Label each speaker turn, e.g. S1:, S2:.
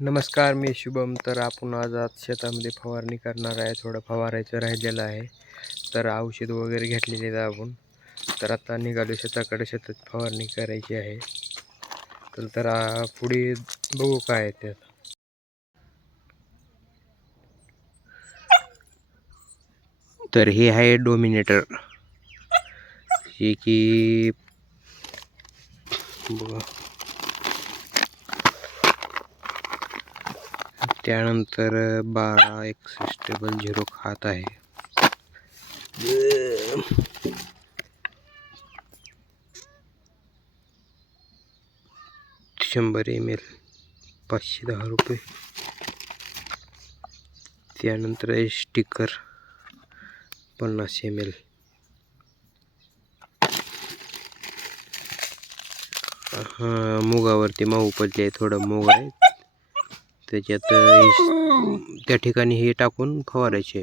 S1: नमस्कार मी शुभम. तर आपण आज आज शेतामध्ये फवारणी करणार आहे. थोडं फवारायचं राहिलेलं आहे. तर औषध वगैरे घेतलेले आहेत आपण. तर आता निघालो शेताकडे. शेतात फवारणी करायची आहे. तर तर पुढे बघू काय त्यात. तर हे आहे डोमिनेटर. जे की बघा. त्यानंतर बारा एकसष्ट डबल झिरो खात आहे. शंभर एम एल पाचशे दहा रुपये. त्यानंतर आहे स्टिकर पन्नास एम एल हां मुगावरती माऊ पडले थोडं मूग आहे. त्याच्यात त्या ठिकाणी हे टाकून फवारायचे